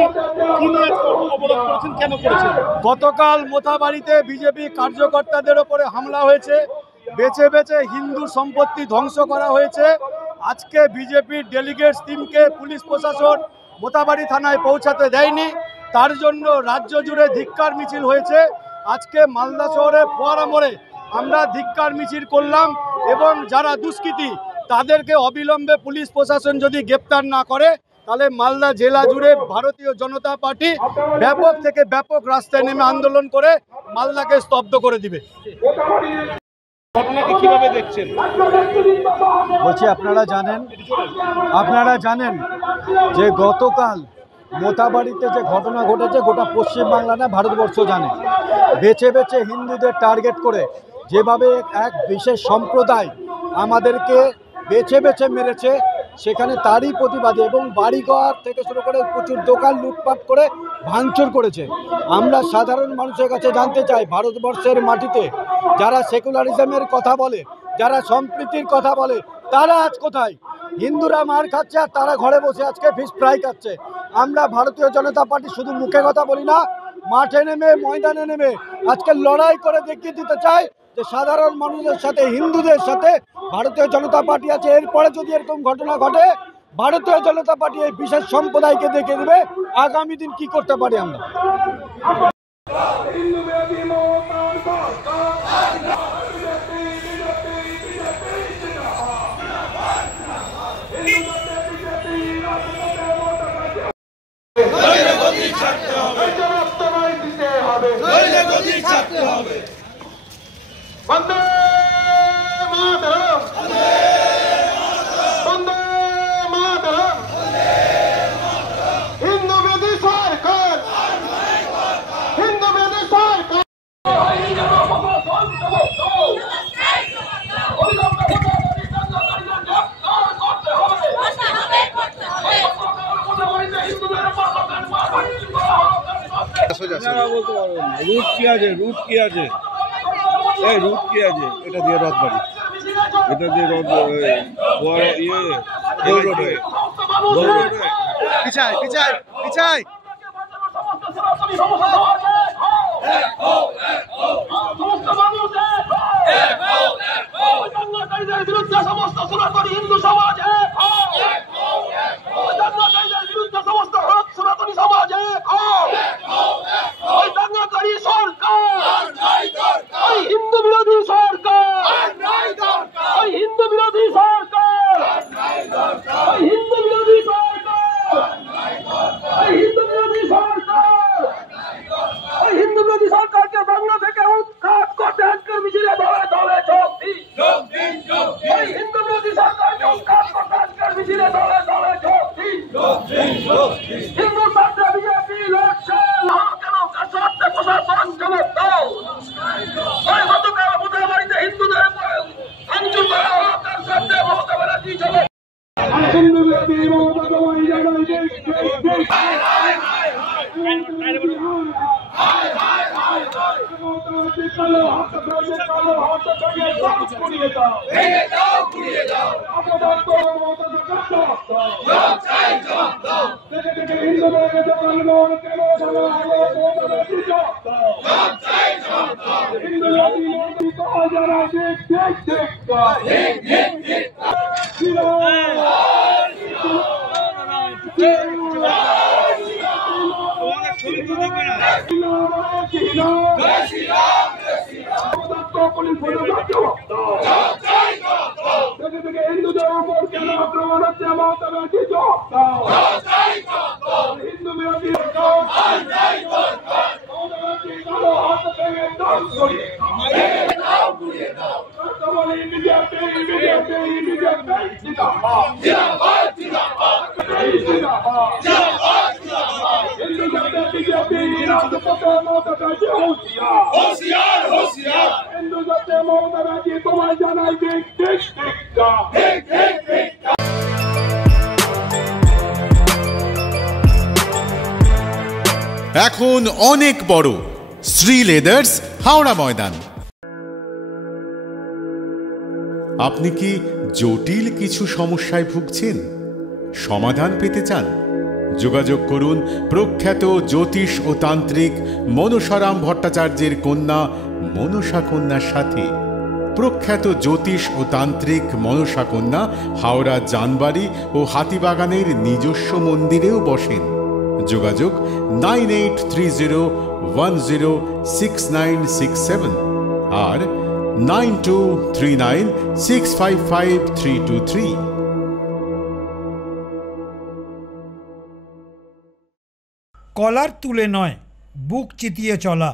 পাচ্ছি। কি নিয়ে অবরোধ করেছেন, কেন করেছেন? গতকাল মোথাবাড়িতে বিজেপি কার্যকর্তাদের ওপরে হামলা হয়েছে, বেছে বেছে হিন্দু সম্পত্তি ধ্বংস করা হয়েছে। আজকে বিজেপির ডেলিগেটস টিমকে পুলিশ প্রশাসন মোথাবাড়ি থানায় পৌঁছাতে দেয়নি, তার জন্য রাজ্য জুড়ে ধিক্কার মিছিল হয়েছে। আজকে মালদা শহরে ফোয়ারা মোড়ে আমরা ধিক্কার মিছিল করলাম এবং যারা দুষ্কৃতী তাদেরকে অবিলম্বে পুলিশ প্রশাসন যদি গ্রেপ্তার না করে তাহলে মালদা জেলা জুড়ে ভারতীয় জনতা পার্টি ব্যাপক থেকে ব্যাপক রাস্তায় নেমে আন্দোলন করে মালদাকে স্তব্ধ করে দিবে। ঘটনাকে কিভাবে দেখছেন? বলছি আপনারা জানেন যে গতকাল মোথাবাড়িতে যে ঘটনা ঘটেছে গোটা পশ্চিমবাংলা না ভারতবর্ষ জানে। বেছে বেছে হিন্দুদের টার্গেট করে যেভাবে এক বিশেষ সম্প্রদায় আমাদেরকে বেছে বেছে মেরেছে, সেখানে তারই প্রতিবাদে এবং বাড়িঘর থেকে শুরু করে প্রচুর দোকান লুটপাট করে ভাঙচুর করেছে। আমরা সাধারণ মানুষের কাছে জানতে চাই, ভারতবর্ষের মাটিতে যারা সেকুলারিজমের কথা বলে, যারা সম্প্রীতির কথা বলে, তারা আজ কোথায়? হিন্দুরা মার খাচ্ছে আর তারা ঘরে বসে আজকে ফিশ ফ্রাই খাচ্ছে। আমরা ভারতীয় জনতা পার্টি শুধু মুখে কথা বলি না, মাঠে নেমে ময়দানে নেমে আজকে লড়াই করে দেখিয়ে দিতে চাই যে সাধারণ মানুষের সাথে, হিন্দুদের সাথে ভারতীয় জনতা পার্টি আছে। এরপরে যদি এরকম ঘটনা ঘটে, ভারতীয় জনতা পার্টি এই বিশেষ সম্প্রদায়কে দেখে দেবে আগামী দিন কি করতে পারি আমরা। বন্দে মাতরম, বন্দে মাতরম, হিন্দু বিরোধী সরকার, হিন্দু বিরোধী সরকার। রুট কি আছে? রুট কি আছে? এটা দিয়ে রথবাড়ি, এটা দিয়ে রথ পিছায় পিছায় পিছায়। সমস্ত সনাতনী হিন্দু সমাজ বিরুদ্ধে সমস্ত সনাতনী সমাজ ওই দাঙ্গাকারী সরকার, ওই হিন্দু বিরোধী সরকার, ওই হিন্দু বিরোধী সরকার, ওই হিন্দু বিরোধী সরকার, ওই হিন্দু বিরোধী সরকার, ওই হিন্দু বিরোধী সরকারকে বাংলা থেকে উৎখাত করতে আজকের মিছিলে দলে দলে যোগ দিন। ওই হিন্দু বিরোধী সরকারকে উৎখাত করতে আজকের মিছিলে দলে দলে যোগ দিন। হিন্দু স্বার্থে বিজেপি লড়ছে, কেন স্বার্থে প্রশাসন জবাব দাও। ওই গতকাল মোথাবাড়িতে হিন্দুদের ভাঙচুর করা হলো, তার স্বার্থে মমতা ব্যানার্জি জবাব। হিন্দু বিরোধী মমতা তোমায় জানাই কালো হাত ভেঙে দাও, পুড়িয়ে দাও, ভেঙে দাও, পুড়িয়ে দাও। অপরাধ করো মমতা হিন্দুদেরকে দোকানগর কেন ভালো ভালো মমতা ব্যানার্জি জবাব দাও। হিন্দু জাতি মোদী পাওয়া যারা ঠিক ঠিক ঠিক হিন্দুদের উপর কেন আক্রমণ হচ্ছে মমতা ব্যানার্জি জবাব দাও। হিন্দু বিরোধী কালো হাত ভেঙে দাও, পুড়িয়ে দাও। বিজেপি বিজেপি বিজেপি জিন্দাবাদ, জিন্দাবাদ, জিন্দাবাদ, জিন্দাবাদ, জিন্দাবাদ। হিন্দু জাতি বিজেপি রাজপথে মমতা ব্যানার্জি হুঁশিয়ার, হুঁশিয়ার, হুঁশিয়ার। হিন্দু জাতি মমতা ব্যানার্জি তোমায় জানাই ঠিক ঠিক ঠিক ঠিক ঠিক ঠিক। এখন অনেক বড় শ্রী লেদার্স হাওড়া ময়দান। আপনি কি জটিল কিছু সমস্যায় ভুগছেন? সমাধান পেতে চান? যোগাযোগ করুন প্রখ্যাত জ্যোতিষ ও তান্ত্রিক মনসারাম ভট্টাচার্যের কন্যা মনসা কন্যার সাথে। প্রখ্যাত জ্যোতিষ ও তান্ত্রিক মনসা কন্যা হাওড়া জানবাড়ি ও হাতিবাগানের নিজস্ব মন্দিরেও বসেন। যোগাযোগ 9830106967 আর 9239655323। কলার তুলে নয়, বুক চিতিয়ে চলা।